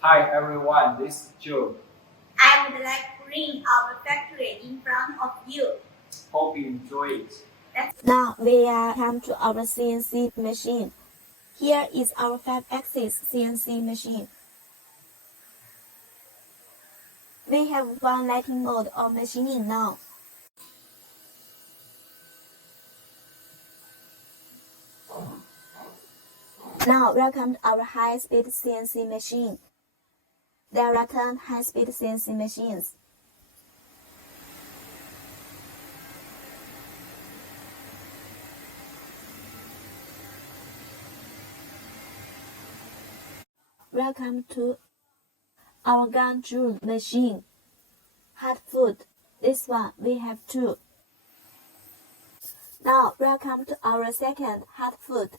Hi everyone, this is Joe. I would like to bring our factory in front of you. Hope you enjoy it. Now we are come to our CNC machine. Here is our 5-axis CNC machine. We have one lighting mode of machining now. Now welcome to our high-speed CNC machine. There are 10 high-speed CNC machines. Welcome to our gun drill machine. Hot foot. This one we have 2. Now welcome to our second hot foot.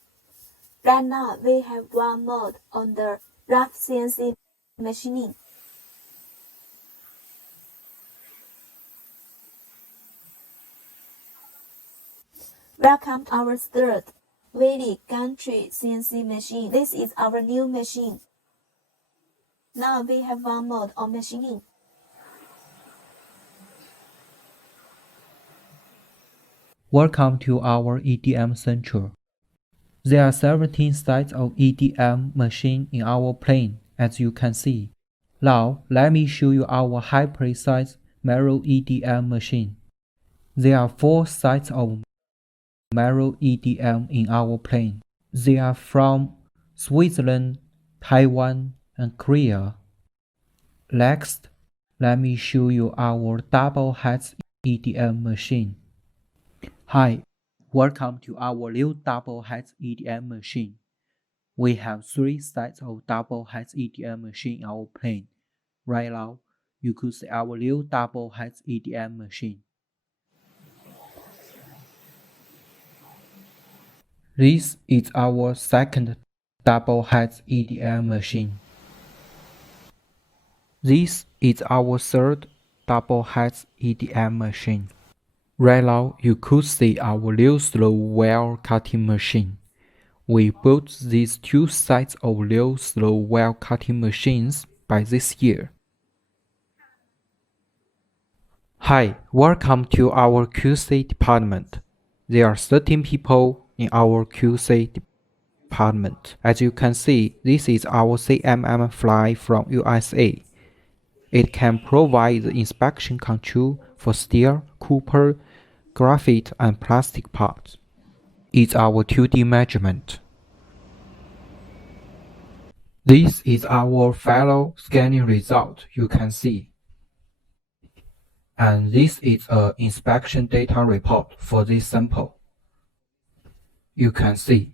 Right now we have one mode on the rough CNC machining. Welcome to our third Wheelie Gantry CNC machine. This is our new machine. Now we have one mode on machining. Welcome to our EDM Center. There are 17 sites of EDM machine in our plane, as you can see. Now, let me show you our high-precise Marrow EDM machine. There are 4 sites of Marrow EDM in our plane. They are from Switzerland, Taiwan, and Korea. Next, let me show you our double heads EDM machine. Hi, welcome to our new double heads EDM machine. We have 3 sets of double heads EDM machine in our plane. Right now, you could see our new double heads EDM machine. This is our second double heads EDM machine. This is our third double heads EDM machine. Right now, you could see our new slow wire cutting machine. We built these 2 sets of new slow wire cutting machines by this year. Hi, welcome to our QC department. There are 13 people in our QC department. As you can see, this is our CMM fly from USA. It can provide the inspection control for steel, copper, graphite, and plastic parts. It's our 2D measurement. This is our final scanning result you can see. And this is an inspection data report for this sample. You can see.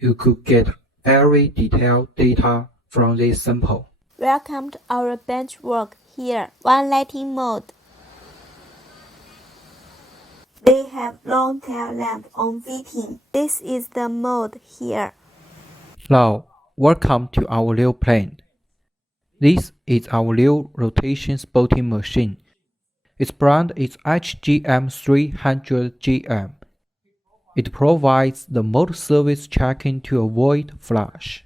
You could get every detailed data from this sample. Welcome to our bench work here. One lighting mode. They have long tail lamp on fitting. This is the mode here. Now, welcome to our new plane. This is our new rotation spotting machine. Its brand is HGM 300GM. It provides the mode service checking to avoid flash.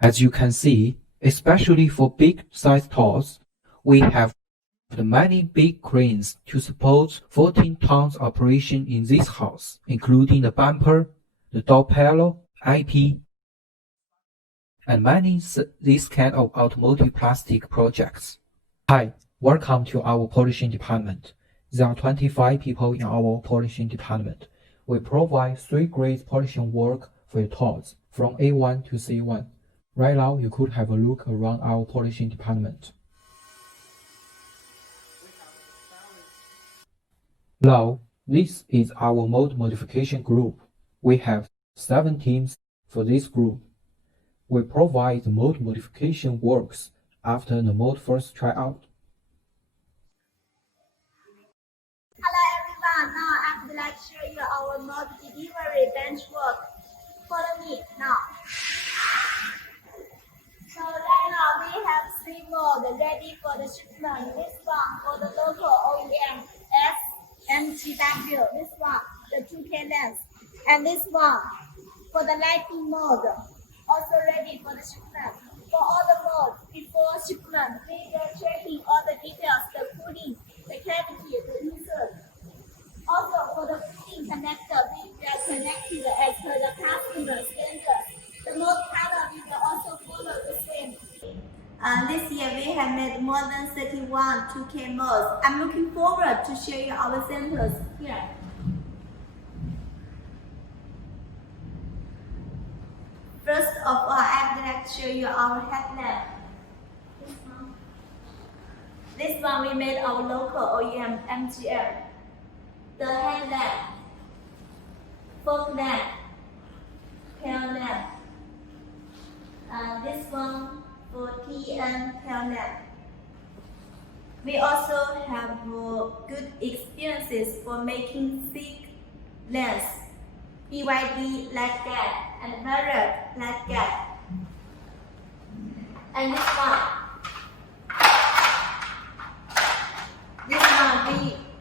As you can see, especially for big size tools, we have many big cranes to support 14 tons operation in this house, including the bumper, the door panel, IP, and many this kind of automotive plastic projects. Hi, welcome to our polishing department. There are 25 people in our polishing department. We provide 3 grades polishing work for your tools, from A1 to C1. Right now, you could have a look around our polishing department. Now, this is our mold modification group. We have 7 teams for this group. We provide the mold modification works after the mold first tryout. Hello everyone. Now I would like to show you our mold delivery bench work. Follow me now. So right now we have 3 molds. mode ready for the shipment. This one for the local OEM SMGW. This one the 2K lens, and this one for the lighting mode also ready for the shipment. For all the modes before shipment, we are checking all the details: the cooling, the cavity, the insert. Also for the cooling connector, we are connected as per the customer standards. The mode color we will also follow the same. This year we have made more than 31 2K modes. I'm looking forward to show you our samples here. First of all, I would like to show you our headlamp. This one we made our local OEM MGL. The headlamp, fog lamp, tail lamp. This one for TN tail lamp. We also have good experiences for making thick lens, BYD light gap, and variant light gap. And this one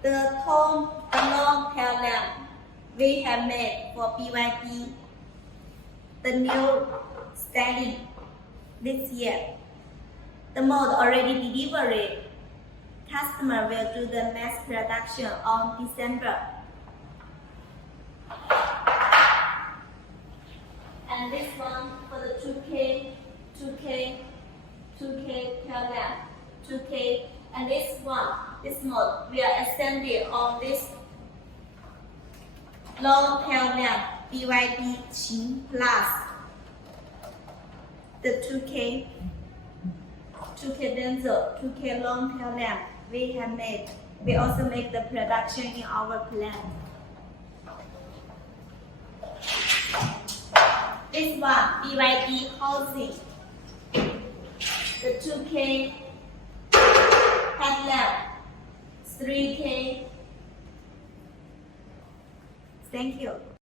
the long tail lamp we have made for BYD, the new styling this year. The mode already delivered. Customer will do the mass production on December. And this one for the 2K tail lamp, 2K, and this mode we are assembling on this long tail lamp BYD Qin Plus. The 2K denser, 2K long tail lamp we have made. We also make the production in our plant. This one BYD housing, the 2K headlamp, 3K. Thank you.